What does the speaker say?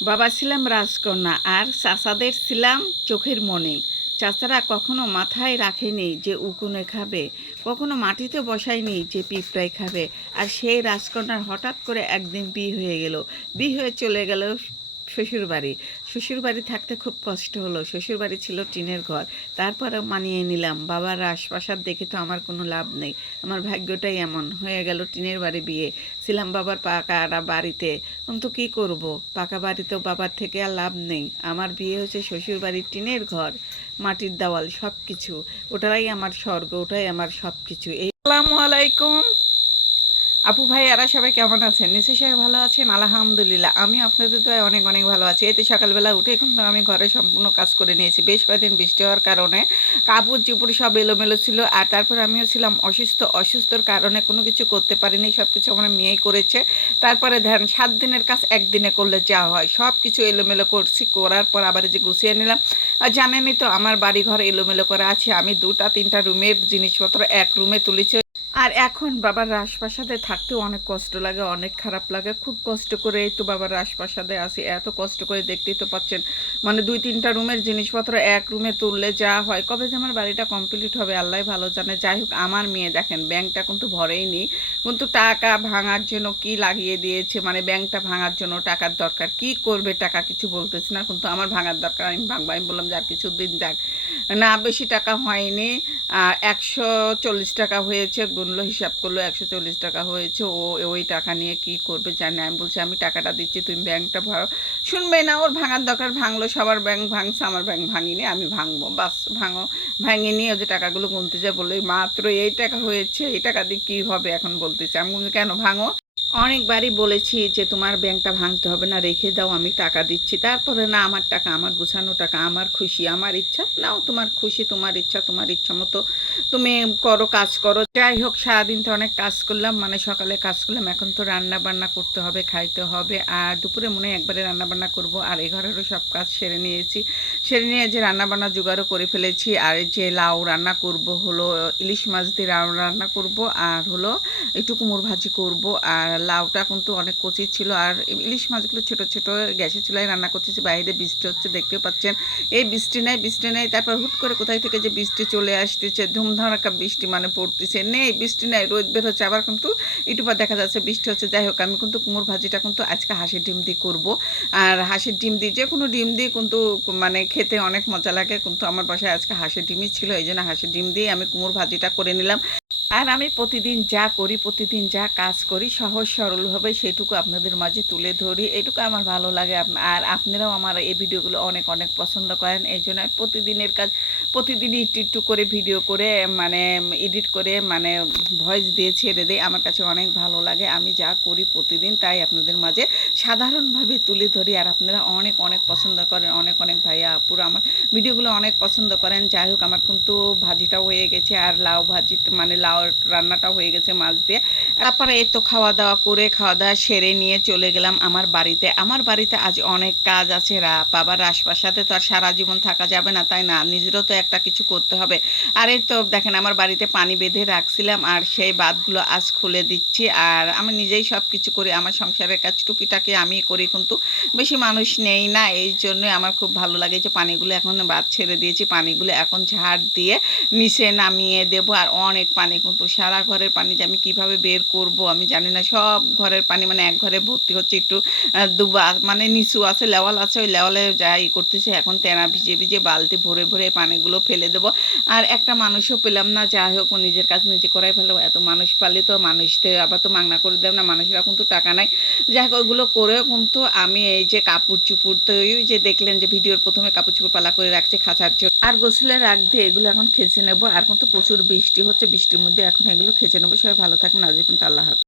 বাবা ছিলাম রাজকন্যা আর চাচাদের ছিলাম চোখের মণি। চাচারা কখনো মাথায় রাখেনি যে উকুনে খাবে, কখনো মাটিতে বসায়নি যে পিঁপড়ায় খাবে। আর সেই রাজকন্যার হঠাৎ করে একদিন বিয়ে হয়ে গেল, বিয়ে হয়ে চলে গেল শ্বশুরবাড়ি। শ্বশুরবাড়ি থাকতে খুব কষ্ট হলো, শ্বশুরবাড়ি ছিল টিনের ঘর। তারপরেও মানিয়ে নিলাম। বাবার রাজপ্রাসাদ দেখে তো আমার কোনো লাভ নেই, আমার ভাগ্যটাই এমন হয়ে গেল। টিনের বাড়ি বিয়ে, ছিলাম বাবার পাকা বাড়িতে, কিন্তু কী করব, পাকা বাড়িতেও বাবার থেকে আর লাভ নেই। আমার বিয়ে হচ্ছে শ্বশুরবাড়ির টিনের ঘর, মাটির দেওয়াল, সব কিছু। ওটাই আমার স্বর্গ, ওটাই আমার সব কিছু। আসসালামু আলাইকুম আপু ভাইয়ারা, সবাই কেমন আছেন? নিশ্চয়ই সবাই ভালো আছেন। আলহামদুলিল্লাহ, আমি আপনাদের দোয়ায় অনেক অনেক ভালো আছি। এতে সকালবেলা উঠে কিন্তু আমি ঘরে সম্পূর্ণ কাজ করে নিয়েছি। বেশ কয়েকদিন বৃষ্টি হওয়ার কারণে কাপড় চোপড় সব এলোমেলো ছিল। আর তারপর আমিও ছিলাম অসুস্থর কারণে কোনো কিছু করতে পারিনি, সব কিছু আমার মেয়েই করেছে। তারপরে ধরেন 7 দিনের কাজ একদিনে করলে যা হয়, সব কিছু এলোমেলো করছি। করার পর আবার যে গুছিয়ে নিলাম। আর জানেনই তো আমার বাড়ি ঘর এলোমেলো করে আছে। আমি 2-3টা রুমের জিনিসপত্র এক রুমে তুলেছি। আর এখন বাবার রাজপ্রাসাদে থাকতেও অনেক কষ্ট লাগে, অনেক খারাপ লাগে। খুব কষ্ট করে এই তো বাবার রাজপ্রাসাদে আসি, এত কষ্ট করে, দেখতেই তো পাচ্ছেন। মানে 2-3টা রুমের জিনিসপত্র এক রুমে তুললে যা হয়। কবে যে আমার বাড়িটা কমপ্লিট হবে আল্লাহ ভালো জানে। যাই হোক, আমার মেয়ে দেখেন ব্যাংকটা কিন্তু ভরেই নি, কিন্তু টাকা ভাঙার জন্য কি লাগিয়ে দিয়েছে। মানে ব্যাংকটা ভাঙার জন্য টাকার দরকার, কি করবে টাকা কিছু বলতেছি না, কিন্তু আমার ভাঙার দরকার, আমি ভাঙবো। আমি বললাম যে আর কিছুদিন যাক না, বেশি টাকা হয়নি, 140 টাকা হয়েছে। গুনলো, হিসাব করলো, 140 টাকা হয়েছে। ওই টাকা নিয়ে কি করবে জানি। আমি বলছি আমি টাকাটা দিচ্ছি, তুমি ব্যাংকটা ভরো। শুনবে না, ওর ভাঙার দরকার। ভাঙলো, সবার ব্যাংক ভাঙছে, আমার ব্যাংক ভাঙিনি, আমি ভাঙবো। বাস ভাঙে নিয়ে যে টাকাগুলো গুনতে যায়, বলে মাত্র এই টাকা হয়েছে, এই টাকা দিয়ে কী হবে এখন বলতেছে। আমি বলছি কেন ভাঙো। অনেকবারই বলেছি যে তোমার ব্যাংকটা ভাঙতে হবে না, রেখে দাও, আমি টাকা দিচ্ছি। তারপরে না, আমার টাকা, আমার গুছানো টাকা, আমার খুশি, আমার ইচ্ছা, নাও তোমার খুশি, তোমার ইচ্ছা, তোমার ইচ্ছা মতো তুমি করো, কাজ করো। যাই হোক, সারাদিন তো অনেক কাজ করলাম, মানে সকালে কাজ করলাম, এখন তো রান্না বান্না করতে হবে, খাইতে হবে। আর দুপুরে মনে হয় একবারে রান্না বান্না করবো। আর এই ঘরেরও সব কাজ সেরে নিয়েছি, সেরে নিয়ে যে রান্না বান্না জোগাড়ও করে ফেলেছি। আর যে লাউ রান্না করব, হলো ইলিশ মাছ দিয়ে লাউ রান্না করব, আর হলো একটু কুমড়ো ভাজি করব। আর লাউটা কিন্তু অনেক কচি ছিল। আর ইলিশ মাছগুলো ছোট ছোট গ্যাসের চুলায় রান্না করতেছি। বাইরে বৃষ্টি হচ্ছে, দেখতেও পাচ্ছেন। এই বৃষ্টি নেই, তারপর হুট করে কোথায় থেকে যে বৃষ্টি চলে আসতেছে, ধুমধারাক্কা বৃষ্টি মানে পড়তেছে। নেই, বৃষ্টি নেই, রোদ বের হচ্ছে, আবার কিন্তু একটু পর দেখা যাচ্ছে বৃষ্টি হচ্ছে। যাই হোক, আমি কিন্তু কুমড়ো ভাজিটা কিন্তু আজকে হাঁসের ডিম দিয়ে করবো। আর হাঁসের ডিম দিয়ে, যে কোনো ডিম দিয়ে কিন্তু মানে খেতে অনেক মজা লাগে। কিন্তু আমার বাসায় আজকে হাঁসের ডিমই ছিল, এই জন্য হাঁসের ডিম দিয়ে আমি কুমড়ো ভাজিটা করে নিলাম। আর আমি প্রতিদিন যা করি, প্রতিদিন যা কাজ করি, সহজ সরলভাবে সেটুকু আপনাদের মাঝে তুলে ধরি, এটুকু আমার ভালো লাগে। আর আপনারাও আমার এই ভিডিওগুলো অনেক অনেক পছন্দ করেন। এই জন্য প্রতিদিনের কাজ প্রতিদিনই একটু একটু করে ভিডিও করে, মানে এডিট করে, মানে ভয়েস দিয়ে ছেড়ে দেয়। আমার কাছে অনেক ভালো লাগে। আমি যা করি প্রতিদিন তাই আপনাদের মাঝে সাধারণভাবে তুলে ধরি। আর আপনারা অনেক অনেক পছন্দ করেন, অনেক অনেক ভাইয়া আপুরা আমার ভিডিওগুলো অনেক পছন্দ করেন। যাই হোক, আমার কিন্তু ভাজিটাও হয়ে গেছে, আর লাউ ভাজি মানে লাউ রান্নাটা হয়ে গেছে মাছ দিয়ে। তারপরে এই তো খাওয়া দাওয়া করে, খাওয়া দাওয়া সেরে নিয়ে চলে গেলাম আমার বাড়িতে। আমার বাড়িতে আজ অনেক কাজ আছে। বাবার রাজপ্রাসাদে তো আর সারা জীবন থাকা যাবে না, তাই না? নিজেরও তো একটা কিছু করতে হবে। আর এই তো দেখেন, আমার বাড়িতে পানি বেঁধে রাখছিলাম, আর সেই বাঁধগুলো আজ খুলে দিচ্ছি। আর আমি নিজেই সব কিছু করি, আমার সংসারের কাজ টুকিটাকি আমি করি, কিন্তু বেশি মানুষ নেই না, এই জন্যই আমার খুব ভালো লাগে যে পানিগুলো এখন বাদ ছেড়ে দিয়েছি। পানিগুলো এখন ঝাড় দিয়ে নিচে নামিয়ে দেবো। আর অনেক পানি, কিন্তু সারা ঘরের পানি যে আমি কীভাবে বের করব আমি জানি না। সব ঘরের পানি মানে এক ঘরে ভর্তি হচ্ছে, একটু দুবা মানে নিচু আছে, লেওয়াল আছে, ওই লেওয়ালে যাই করতেছে। এখন তেনা ভিজে ভিজে বালতি ভরে ভরে পানিগুলো ফেলে দেবো। আর একটা মানুষও পেলাম না। যাই হোক, নিজের কাজ নিজে করাই ফেলবো। এত মানুষ পালে তো মানুষদের আবার তো মাংনা করে দেব না, মানুষেরা কিন্তু টাকা নাই। যাই হোক, ওইগুলো করেও কিন্তু আমি এই যে কাপড় চুপড়, তো ওই যে দেখলেন যে ভিডিওর প্রথমে কাপড় চুপড় পালা করে রাখছে খাঁচার জন্য, আর গোসলে রাখ দিয়ে এগুলো এখন খেঁচে নেবো। আর কিন্তু প্রচুর বৃষ্টি হচ্ছে, বৃষ্টির মধ্যে এখন এগুলো খেঁচে নেবো। সবাই ভালো থাকবেন, আজ পর্যন্ত, আল্লাহ হাফেজ।